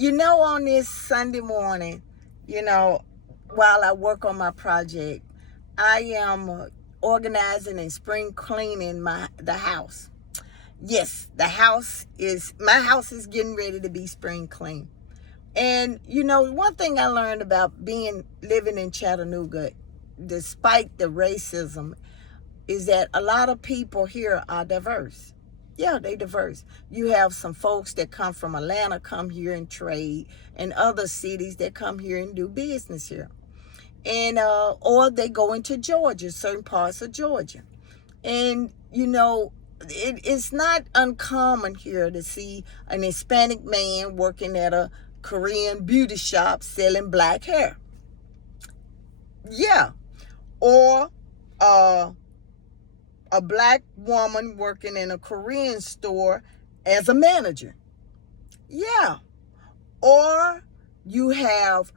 On this Sunday morning, you know, while I work on my project, I am organizing and spring cleaning the house. Yes, my house is getting ready to be spring clean. And one thing I learned about living in Chattanooga, despite the racism, is that a lot of people here are diverse. Yeah, they diverse. You have some folks that come from Atlanta, come here and trade, and other cities that come here and do business here. And or they go into Georgia, certain parts of Georgia. And it's not uncommon here to see an Hispanic man working at a Korean beauty shop selling black hair. Yeah. Or a black woman working in a Korean store as a manager. Yeah. Or you have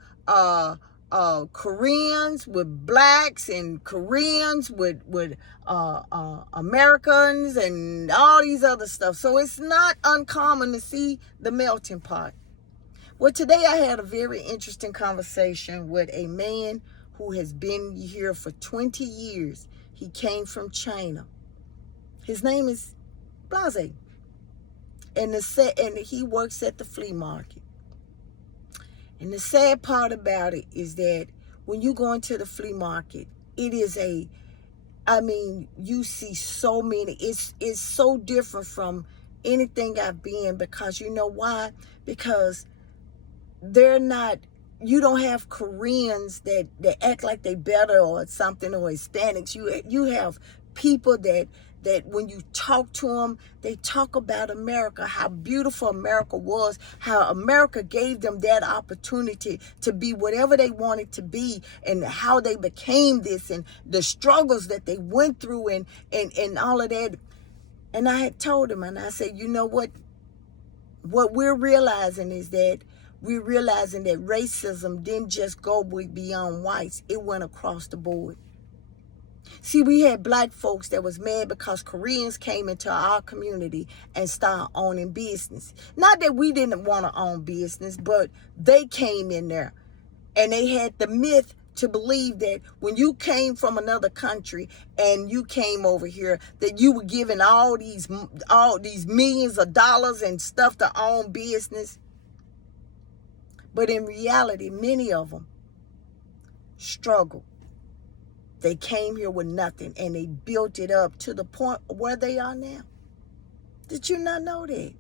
Koreans with blacks and Koreans with Americans and all these other stuff. So it's not uncommon to see the melting pot. Well, today I had a very interesting conversation with a man who has been here for 20 years. He came from China. His name is Blase. And he works at the flea market. And the sad part about it is that when you go into the flea market, you see so many. It's so different from anything I've been, because you know why? Because you don't have Koreans that act like they better or something, or Hispanics. You have people that when you talk to them, they talk about America, how beautiful America was, how America gave them that opportunity to be whatever they wanted to be, and how they became this, and the struggles that they went through, and all of that. And I had told him, and I said, you know what we're realizing is that we're realizing that racism didn't just go beyond whites, it went across the board. See, we had black folks that was mad because Koreans came into our community and started owning business. Not that we didn't want to own business, but they came in there and they had the myth to believe that when you came from another country and you came over here, that you were given all these millions of dollars and stuff to own business. But in reality, many of them struggled. They came here with nothing, and they built it up to the point where they are now. Did you not know that?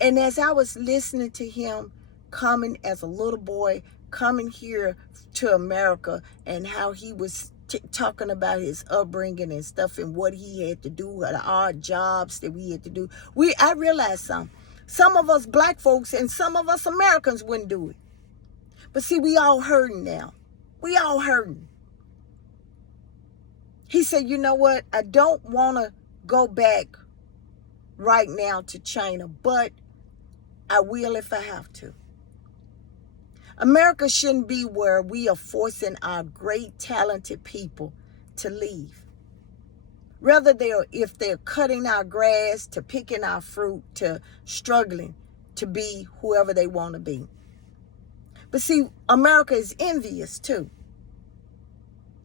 And as I was listening to him coming as a little boy, coming here to America, and how he was talking about his upbringing and stuff, and what he had to do, the odd jobs that we had to do, I realized something. Some of us black folks and some of us Americans wouldn't do it. But see, we all hurting now. We all hurting. He said, you know what? I don't want to go back right now to China, but I will if I have to. America shouldn't be where we are forcing our great, talented people to leave. Rather, if they're cutting our grass, to picking our fruit, to struggling to be whoever they want to be. But see, America is envious too.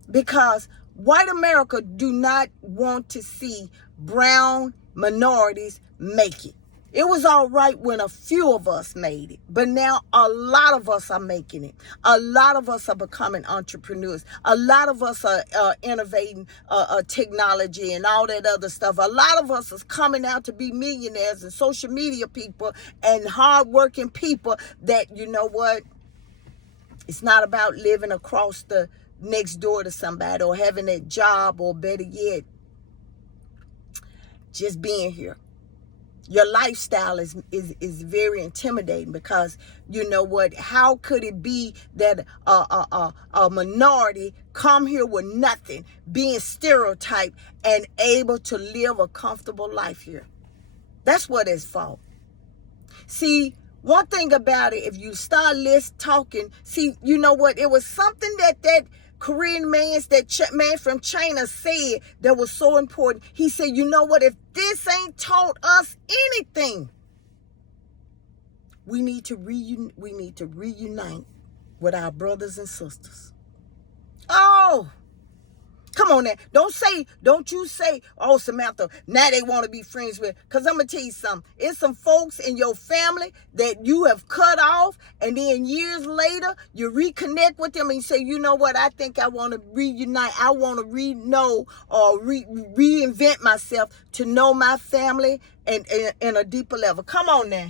Because white America do not want to see brown minorities make it. It was all right when a few of us made it, but now a lot of us are making it. A lot of us are becoming entrepreneurs. A lot of us are innovating technology and all that other stuff. A lot of us is coming out to be millionaires and social media people and hardworking people that, you know what? It's not about living across the next door to somebody or having a job, or better yet, just being here. Your lifestyle is very intimidating, because you know what? How could it be that a minority come here with nothing, being stereotyped, and able to live a comfortable life here? That's what it's for. See, one thing about it, if you start talking, see, you know what? It was something that Korean man from China said that was so important. He said, you know what? If this ain't taught us anything, We need to reunite with our brothers and sisters. Oh, come on now. Don't you say, oh, Samantha, now they want to be friends with. Because I'm going to tell you something. It's some folks in your family that you have cut off, and then years later, you reconnect with them and you say, you know what, I think I want to reunite. I want to reinvent myself to know my family and in a deeper level. Come on now.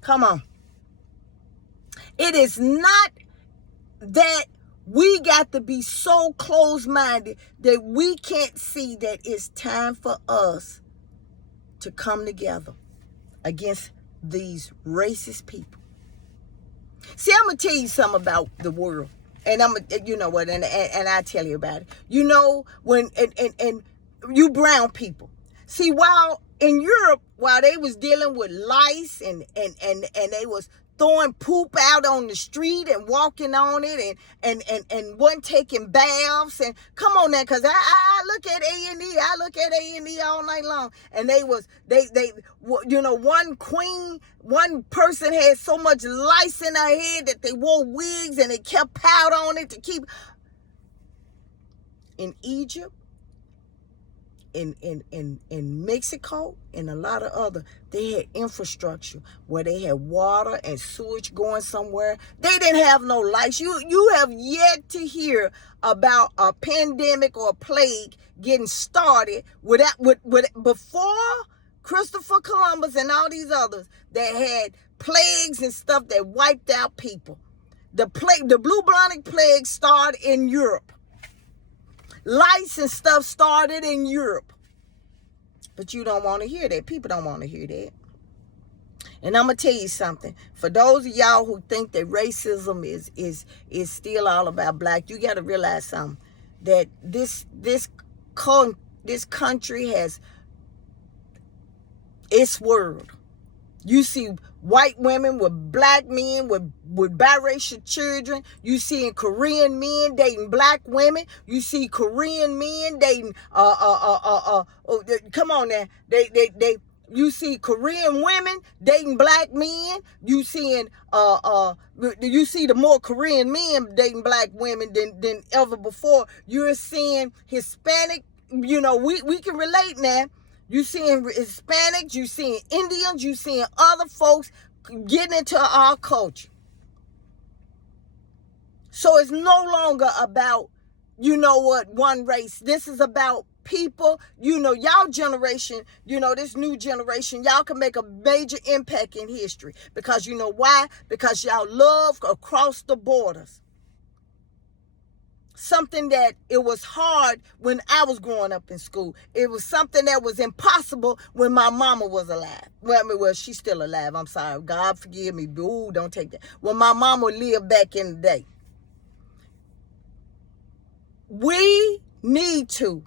Come on. It is not that we got to be so close-minded that we can't see that it's time for us to come together against these racist people. See, I'm going to tell you something about the world. And you know what, and I tell you about it. You know, when, and you brown people. See, while in Europe, while they was dealing with lice and they was throwing poop out on the street and walking on it and wasn't taking baths, and come on now, because I look at A&E, I look at A&E all night long, and they you know, one person had so much lice in her head that they wore wigs and they kept powder on it to keep. In Egypt, in Mexico, and a lot of other, they had infrastructure where they had water and sewage going somewhere. They didn't have no lights. You have yet to hear about a pandemic or a plague getting started before Christopher Columbus and all these others that had plagues and stuff that wiped out people. The bubonic plague started in Europe. Lice and stuff started in Europe. But you don't want to hear that. People don't want to hear that. And I'm going to tell you something. For those of y'all who think that racism is still all about black, you got to realize something. That this country has its world. You see white women with black men with biracial children. You see Korean men dating black women. You see Korean men dating come on now. You see Korean women dating black men. You see the more Korean men dating black women than ever before. You're seeing Hispanic, you know, we can relate now. You seeing Hispanics, you seeing Indians, you seeing other folks getting into our culture. So it's no longer about, you know what, one race. This is about people, you know, y'all generation, you know, this new generation, y'all can make a major impact in history. Because you know why? Because y'all love across the borders. Something that it was hard when I was growing up in school. It was something that was impossible when my mama was alive. Well, she's still alive. I'm sorry. God forgive me. Ooh, don't take that. When my mama lived back in the day. We need to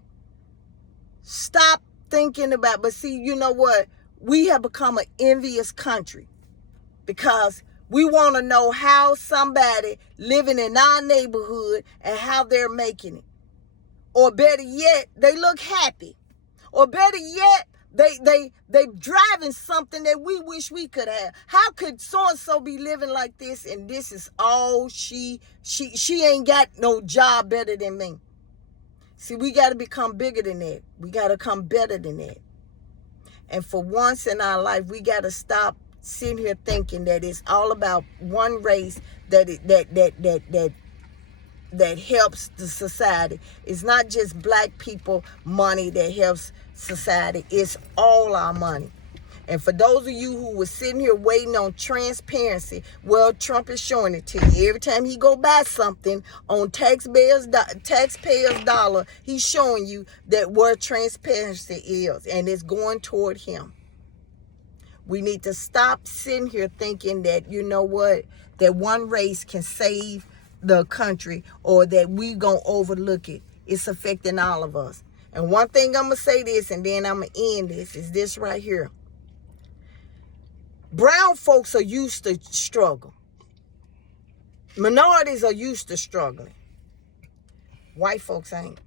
stop thinking about, but see, you know what? We have become an envious country because we want to know how somebody living in our neighborhood and how they're making it. Or better yet, they look happy. Or better yet, they driving something that we wish we could have. How could so-and-so be living like this and this is all she ain't got no job better than me? See, we got to become bigger than that. We got to come better than that. And for once in our life, we got to stop sitting here thinking that it's all about one race that helps the society. It's not just black people money that helps society. It's all our money. And for those of you who were sitting here waiting on transparency, well, Trump is showing it to you. Every time he go buy something on taxpayers' dollar, he's showing you that where transparency is, and it's going toward him. We need to stop sitting here thinking that, you know what, that one race can save the country or that we gonna overlook it. It's affecting all of us. And one thing I'm gonna say this, and then I'm gonna end this, is this right here. Brown folks are used to struggle. Minorities are used to struggling. White folks ain't.